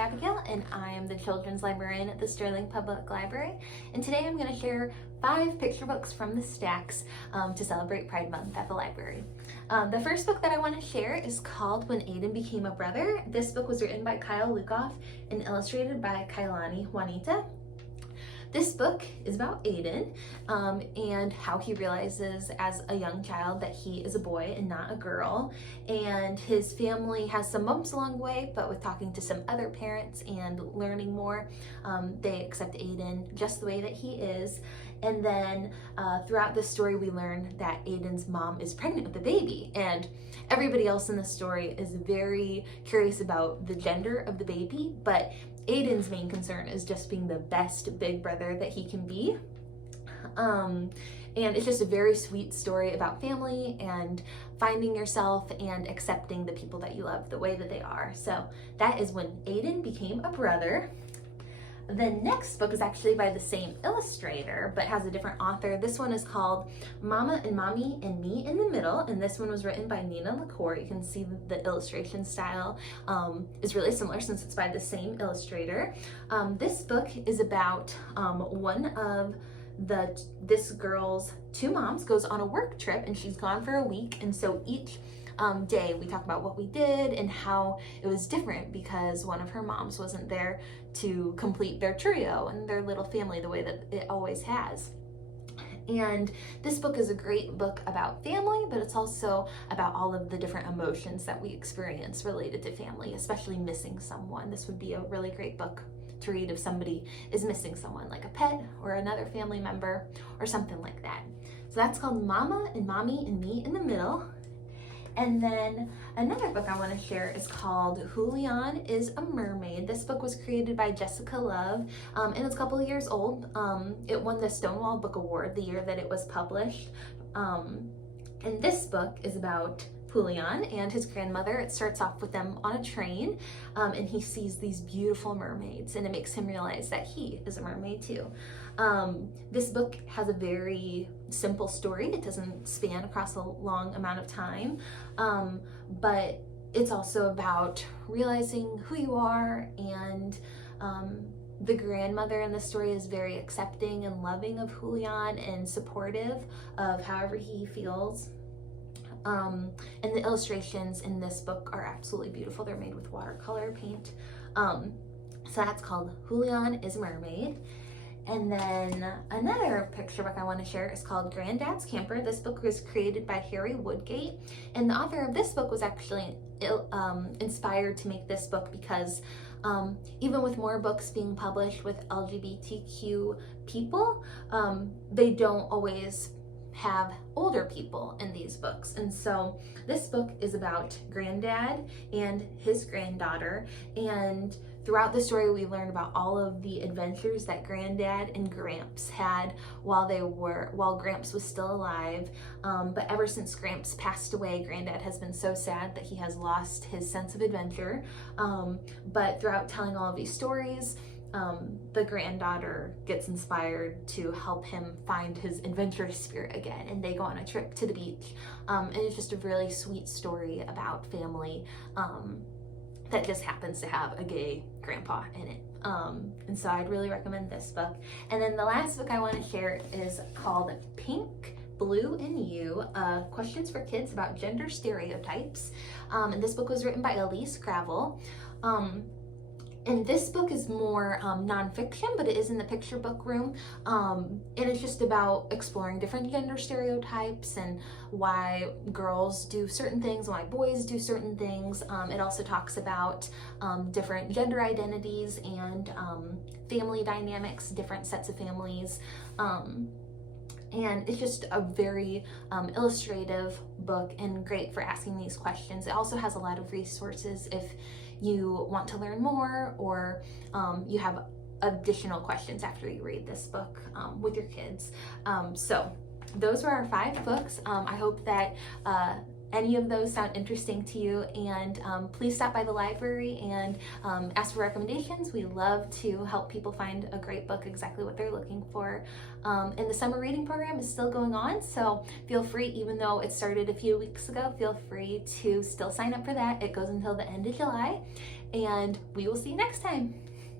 Abigail, and I am the children's librarian at the Sterling Public Library. And today I'm going to share 5 picture books from the stacks to celebrate Pride Month at the library. The first book that I want to share is called When Aiden Became a Brother. This book was written by Kyle Lukoff and illustrated by Kailani Juanita. This book is about Aiden and how he realizes as a young child that he is a boy and not a girl. And his family has some bumps along the way, but with talking to some other parents and learning more, they accept Aiden just the way that he is. And then throughout this story, we learn that Aiden's mom is pregnant with a baby. And everybody else in the story is very curious about the gender of the baby, but Aiden's main concern is just being the best big brother that he can be. And it's just a very sweet story about family and finding yourself and accepting the people that you love the way that they are. So that is When Aiden Became a Brother. The next book is actually by the same illustrator, but has a different author. This one is called Mama and Mommy and Me in the Middle, and this one was written by LaCour. You can see the illustration style is really similar since it's by the same illustrator. This book is about one of this girl's 2 moms goes on a work trip, and she's gone for a week, and so each day we talk about what we did and how it was different because one of her moms wasn't there to complete their trio and their little family the way that it always has. And this book is a great book about family, but it's also about all of the different emotions that we experience related to family, especially missing someone. This would be a really great book to read if somebody is missing someone, like a pet or another family member or something like that. So that's called Mama and Mommy and Me in the Middle. And then another book I want to share is called Julián is a Mermaid. This book was created by Jessica Love, and it's a couple of years old. It won the Stonewall Book Award the year that it was published. And this book is about Julián and his grandmother. It starts off with them on a train, and he sees these beautiful mermaids, and it makes him realize that he is a mermaid too. This book has a very simple story. It doesn't span across a long amount of time, but it's also about realizing who you are, and the grandmother in the story is very accepting and loving of Julián and supportive of however he feels. And the illustrations in this book are absolutely beautiful. They're made with watercolor paint. So that's called Julián is a Mermaid. And then another picture book I want to share is called Granddads Camper. This book was created by Woodgate, and the author of this book was actually inspired to make this book because even with more books being published with LGBTQ people, they don't always have older people in these books. And so this book is about Grandad and his granddaughter, and throughout the story we learn about all of the adventures that Grandad and Gramps had while Gramps was still alive. But ever since Gramps passed away, Grandad has been so sad that he has lost his sense of adventure. But throughout telling all of these stories, the granddaughter gets inspired to help him find his adventurous spirit again, and they go on a trip to the beach. And it's just a really sweet story about family that just happens to have a gay grandpa in it. And so I'd really recommend this book. And then the last book I want to share is called Pink, Blue, and You, Questions for Kids About Gender Stereotypes. And this book was written by Elise Gavel. And this book is more nonfiction, but it is in the picture book room. And it's just about exploring different gender stereotypes and why girls do certain things and why boys do certain things. It also talks about different gender identities and family dynamics, different sets of families. And it's just a very illustrative book and great for asking these questions. It also has a lot of resources if you want to learn more or you have additional questions after you read this book with your kids. So those were our 5 books. I hope that any of those sound interesting to you, and please stop by the library and ask for recommendations. We love to help people find a great book, exactly what they're looking for. And the summer reading program is still going on, so feel free, even though it started a few weeks ago, feel free to still sign up for that. It goes until the end of July, and we will see you next time.